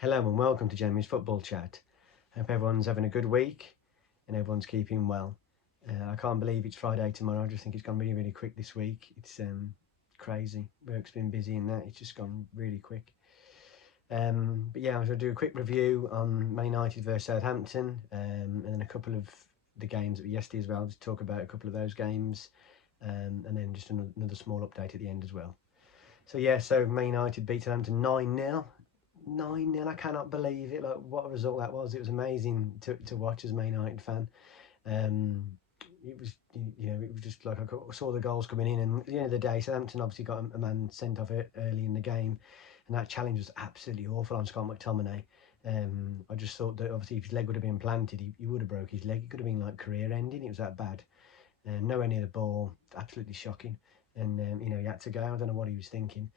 Hello and welcome to Jamie's Football Chat. Hope everyone's having a good week and everyone's keeping well. I can't believe it's Friday tomorrow. I just think it's gone really, really quick this week. It's crazy. Work's been busy and that. It's just gone really quick. But yeah, I'm going to do a quick review on Man United versus Southampton and then a couple of the games that were yesterday as well. Just talk about a couple of those games and then just another small update at the end as well. So yeah, so Man United beat Southampton 9-0. 9-0, I cannot believe it. Like, what a result that was. It was amazing to watch as a Man United fan. It was, it was just like I saw the goals coming in, and at the end of the day, Southampton obviously got a man sent off early in the game, and that challenge was absolutely awful on Scott McTominay. I just thought that obviously if his leg would have been planted, he would have broke his leg. It could have been like career ending. It was that bad. Nowhere near the ball, absolutely shocking. And he had to go. I don't know what he was thinking.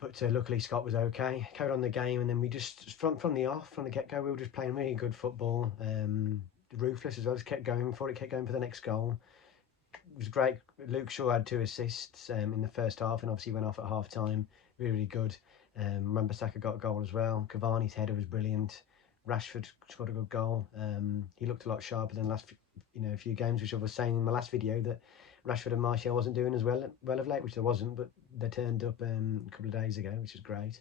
But luckily Scott was okay, carried on the game, and then we just, from the get-go, we were just playing really good football. Ruthless as well, just kept going for it, kept going for the next goal. It was great. Luke Shaw had 2 assists in the first half, and obviously went off at half-time. Really, really good. Wan-Bissaka got a goal as well. Cavani's header was brilliant. Rashford scored a good goal. He looked a lot sharper than last few games, which I was saying in my last video that Rashford and Martial wasn't doing as well of late, which they wasn't, but they turned up a couple of days ago, which is great.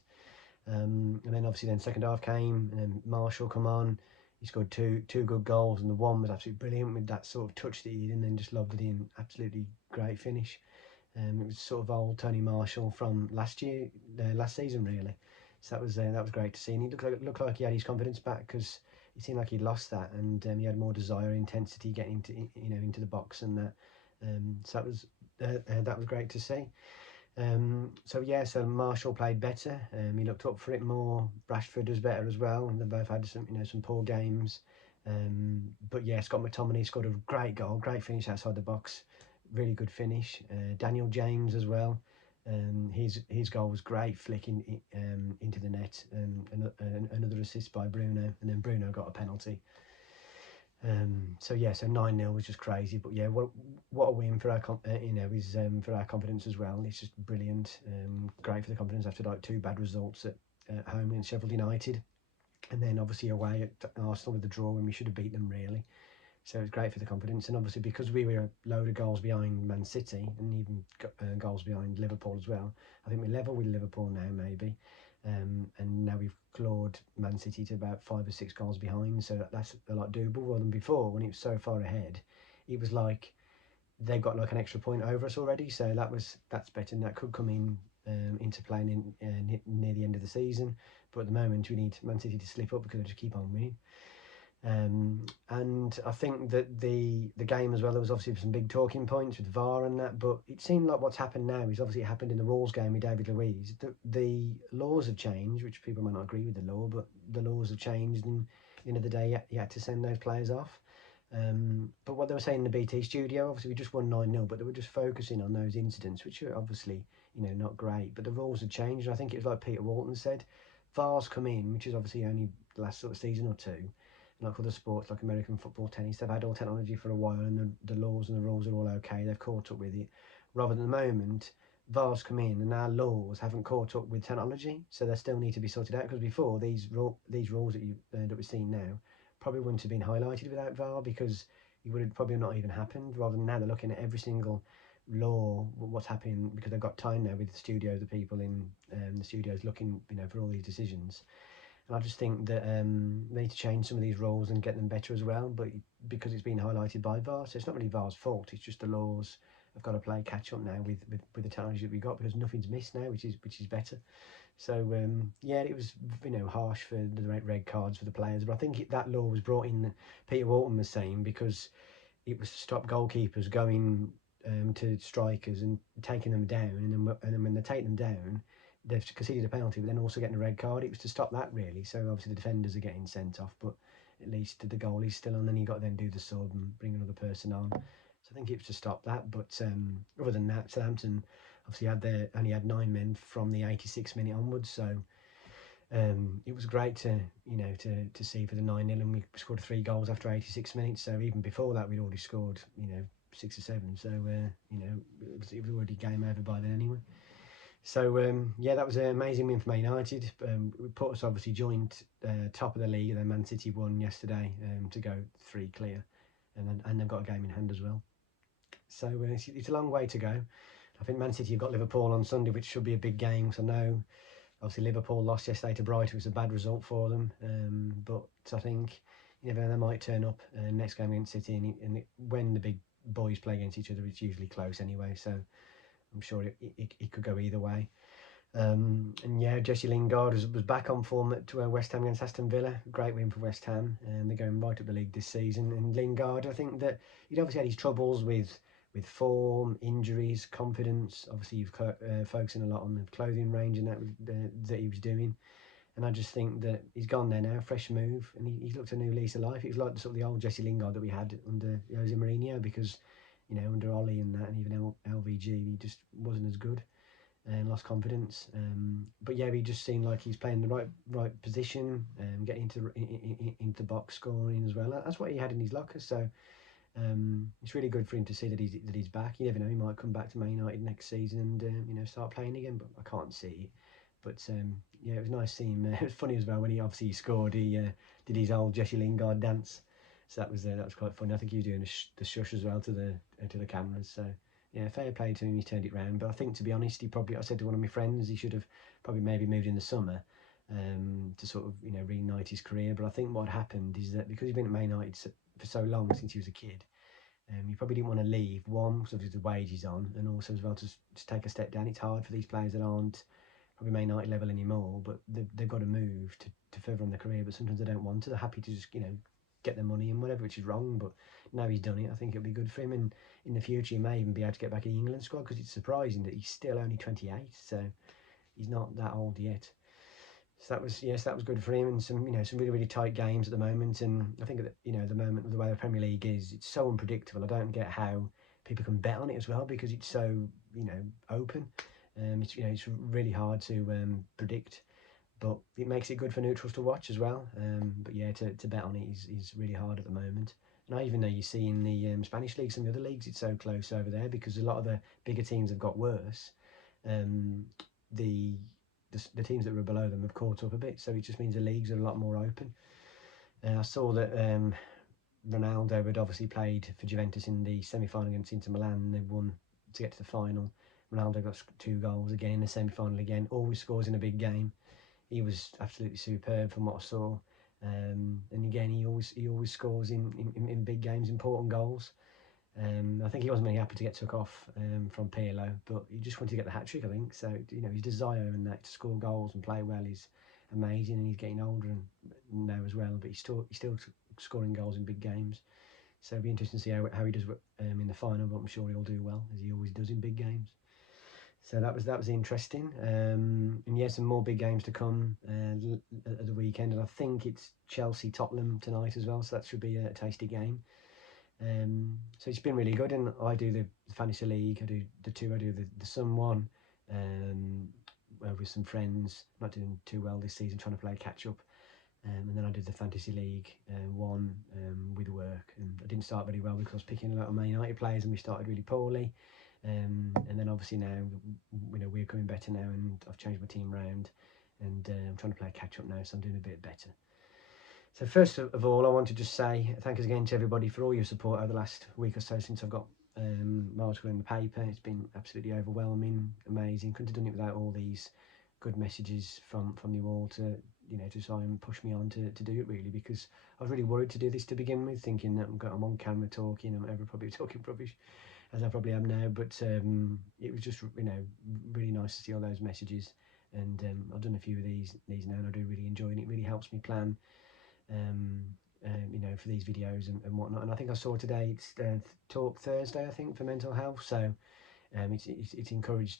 And then obviously second half came, and then Martial come on. He scored two good goals, and the one was absolutely brilliant with that sort of touch that he did, and then just lobbed it in. Absolutely great finish. It was sort of old Tony Marshall from last season really. So that was great to see, and he looked like he had his confidence back, because it seemed like he'd lost that, and he had more desire, intensity getting into the box, and that. So that was great to see. So Marshall played better. He looked up for it more. Rashford was better as well, and they both had some poor games. But yeah, Scott McTominay scored a great goal, great finish outside the box, really good finish. Daniel James as well. His goal was great, flicking into the net, and another assist by Bruno, and then Bruno got a penalty. So 9-0 was just crazy, but yeah, what a win for our for our confidence as well. It's just brilliant. Great for the confidence after like 2 bad results at home in Sheffield United, and then obviously away at Arsenal with the draw when we should have beat them really. So it's great for the confidence, and obviously because we were a load of goals behind Man City and even goals behind Liverpool as well. I think we're level with Liverpool now maybe. And now we've clawed Man City to about 5 or 6 goals behind, so that's a lot doable, rather than before when it was so far ahead. It was like they've got like an extra point over us already, so that's better, and that could come into play near the end of the season. But at the moment we need Man City to slip up because they just keep on winning. And I think that the game as well, there was obviously some big talking points with VAR and that, but it seemed like what's happened now is obviously it happened in the Wolves game with David Luiz. The laws have changed, which people might not agree with the law, but the laws have changed, and at the end of the day you had to send those players off. But what they were saying in the BT studio, obviously we just won 9-0, but they were just focusing on those incidents, which are obviously not great, but the rules had changed. And I think it was like Peter Walton said, VAR's come in, which is obviously only the last sort of season or two. Like other sports, like American football, tennis, they've had all technology for a while, and the laws and the rules are all okay. They've caught up with it. Rather than the moment, VAR's come in and our laws haven't caught up with technology, so they still need to be sorted out. Because before these rules that we're seeing now probably wouldn't have been highlighted without VAR, because it would have probably not even happened. Rather than now, they're looking at every single law, what's happening, because they've got time now with the studios, the people in the studios looking, for all these decisions. And I just think that they need to change some of these rules and get them better as well. But because it's been highlighted by VAR, so it's not really VAR's fault. It's just the laws have got to play catch up now with the technology that we got, because nothing's missed now, which is better. So it was harsh for the red cards for the players, but I think that law was brought in. Peter Walton was saying because it was to stop goalkeepers going to strikers and taking them down, and then when they take them down, they've conceded a penalty, but then also getting a red card. It was to stop that really. So obviously the defenders are getting sent off, but at least the goalie's still on. Then you got to then do the sub and bring another person on. So I think it was to stop that. But other than that, Southampton obviously only had 9 men from the 86th minute onwards. So it was great to see for the 9-0, and we scored 3 goals after 86 minutes. So even before that, we'd already scored 6 or 7. So it was already game over by then anyway. So yeah, that was an amazing win for Man United. We put us obviously joint top of the league, and then Man City won yesterday to go 3 clear, and they've got a game in hand as well. So it's a long way to go. I think Man City have got Liverpool on Sunday, which should be a big game. So I know obviously Liverpool lost yesterday to Brighton. It was a bad result for them, but I think you know they might turn up next game against City, and when the big boys play against each other, it's usually close anyway. So I'm sure it could go either way. And yeah, Jesse Lingard was back on form at West Ham against Aston Villa. Great win for West Ham, and they're going right up the league this season. And Lingard, I think that he'd obviously had his troubles with form, injuries, confidence. Obviously, you've focusing a lot on the clothing range and that he was doing. And I just think that he's gone there now, fresh move, and he's looked a new lease of life. It was like sort of the old Jesse Lingard that we had under Jose Mourinho, because you know under Ollie and that, and even LVG, he just wasn't as good and lost confidence. But yeah, he just seemed like he's playing the right position, getting into box scoring as well. That's what he had in his locker. So it's really good for him to see that he's back. You never know, he might come back to Man United next season and you know start playing again. But I can't see it. But yeah, it was nice seeing him. It was funny as well when he obviously scored. He did his old Jesse Lingard dance. So that was quite funny. I think he was doing the shush as well to the cameras. So yeah, fair play to him. He's turned it round. But I think, to be honest, I said to one of my friends, he should have probably maybe moved in the summer to sort of you know reignite his career. But I think what happened is that because he's been at Man United for so long since he was a kid, he probably didn't want to leave. One, because obviously the wage he's on, and also as well to take a step down. It's hard for these players that aren't probably Man United level anymore, but they've got to move to further on their career. But sometimes they don't want to. They're happy to just you know get their money and whatever, which is wrong. But now he's done it, I think it'll be good for him. And in the future, he may even be able to get back in the England squad, because it's surprising that he's still only 28, so he's not that old yet. So that was good for him, and some really tight games at the moment. And I think that you know the moment with the way the Premier League is, it's so unpredictable. I don't get how people can bet on it as well, because it's so you know open. It's really hard to predict, but it makes it good for neutrals to watch as well. But yeah, to bet on it is really hard at the moment. And I even know you see in the Spanish leagues and the other leagues, it's so close over there, because a lot of the bigger teams have got worse. Um, the teams that were below them have caught up a bit, so it just means the leagues are a lot more open. I saw that Ronaldo had obviously played for Juventus in the semi-final against Inter Milan, and they won to get to the final. Ronaldo got 2 goals again in the semi-final again. Always scores in a big game. He was absolutely superb from what I saw. And again, he always scores in big games, important goals. I think he wasn't really happy to get took off from Pirlo, but he just wanted to get the hat trick, I think. So you know, his desire and that to score goals and play well is amazing, and he's getting older and now as well. But he's still scoring goals in big games. So it'll be interesting to see how he does in the final. But I'm sure he'll do well, as he always does in big games. So that was interesting. And yeah, some more big games to come at the weekend, and I think it's Chelsea Tottenham tonight as well. So that should be a tasty game. So it's been really good, and I do the fantasy league. I do the 2. I do the Sun one with some friends. Not doing too well this season, trying to play catch up. And then I did the fantasy league 1 with work, and I didn't start very well because I was picking a lot of Man United players, and we started really poorly. And then obviously now you know we're coming better now, and I've changed my team round, and I'm trying to play catch up now, so I'm doing a bit better. So first of all, I want to just say thanks again to everybody for all your support over the last week or so since I've got my article in the paper. It's been absolutely overwhelming, amazing. Couldn't have done it without all these good messages from you all to try and push me on to do it, really, because I was really worried to do this to begin with, thinking that I'm on camera talking, I'm ever probably talking rubbish, as I probably am now. But it was just really nice to see all those messages, and I've done a few of these now, and I do really enjoy it. It really helps me plan for these videos and whatnot. And I think I saw today it's Talk Thursday, I think, for mental health. So it's encouraged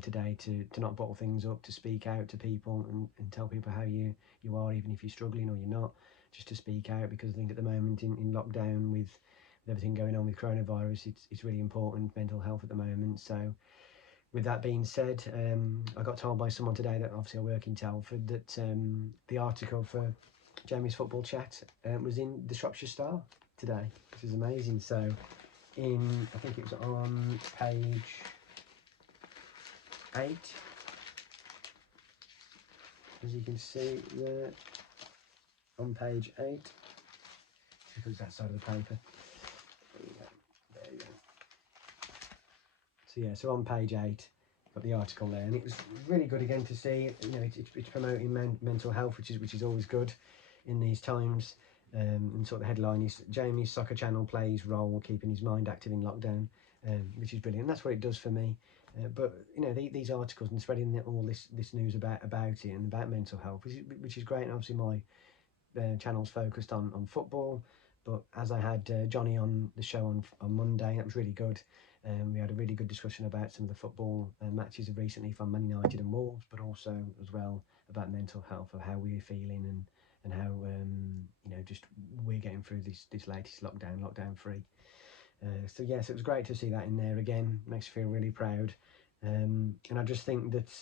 today to not bottle things up, to speak out to people and tell people how you are, even if you're struggling or you're not, just to speak out, because I think at the moment in lockdown with everything going on with coronavirus, it's really important, mental health at the moment. So with that being said, I got told by someone today that obviously I work in Telford that the article for Jamie's Football Chat was in the Shropshire Star today, which is amazing. So I think it was on page 8 as you can see there on page 8. Because that side of the paper. There you go. So yeah, so on page 8, got the article there, and it was really good again to see. You know, it's promoting mental health, which is always good in these times. And sort of the headline is Jamie's soccer channel plays role keeping his mind active in lockdown, which is brilliant. And that's what it does for me. But you know, these articles and spreading all this news about it and about mental health, which is great. And obviously my channel's focused on football, but as I had Johnny on the show on Monday, that was really good. We had a really good discussion about some of the football matches of recently from Man United and Wolves, but also as well about mental health, of how we're feeling and how you know, just we're getting through this latest lockdown free. So yes, it was great to see that in there again. Makes me feel really proud, and I just think that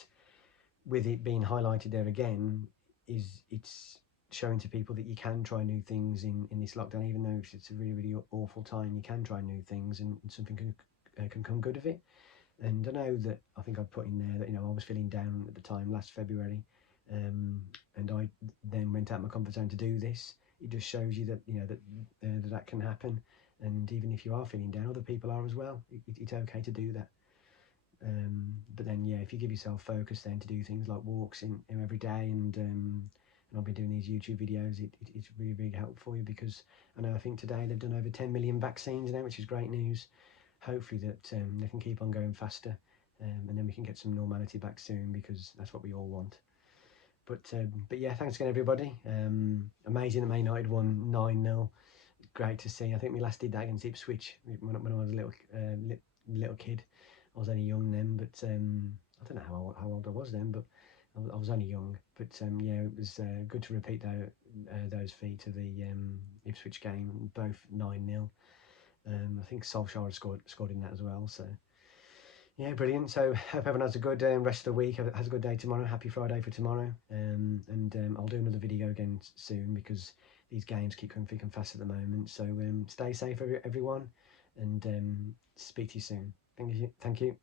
with it being highlighted there again, it's showing to people that you can try new things in this lockdown, even though it's a really awful time. You can try new things, and something can come good of it. And I know that I think I put in there that, you know, I was feeling down at the time last February, and I then went out my comfort zone to do this. It just shows you that, you know, that can happen, and even if you are feeling down, other people are as well. It's okay to do that. But then, yeah, if you give yourself focus then to do things like walks in every day, and I've been doing these YouTube videos, it's really helpful for you, because I think today they've done over 10 million vaccines now, which is great news. Hopefully that they can keep on going faster, and then we can get some normality back soon, because that's what we all want. But yeah, thanks again everybody. Amazing that Man United won 9-0. Great to see. I think we last did that against Ipswich when I was a little kid. I was only young then, but I don't know how old I was then, but I was only young. But yeah, it was good to repeat those feats of the Ipswich game, both 9-0. I think Solskjaer scored in that as well. So yeah, brilliant. So hope everyone has a good rest of the week. Has a good day tomorrow. Happy Friday for tomorrow. And I'll do another video again soon, because these games keep coming thick and fast at the moment. So stay safe, everyone, and speak to you soon. Thank you.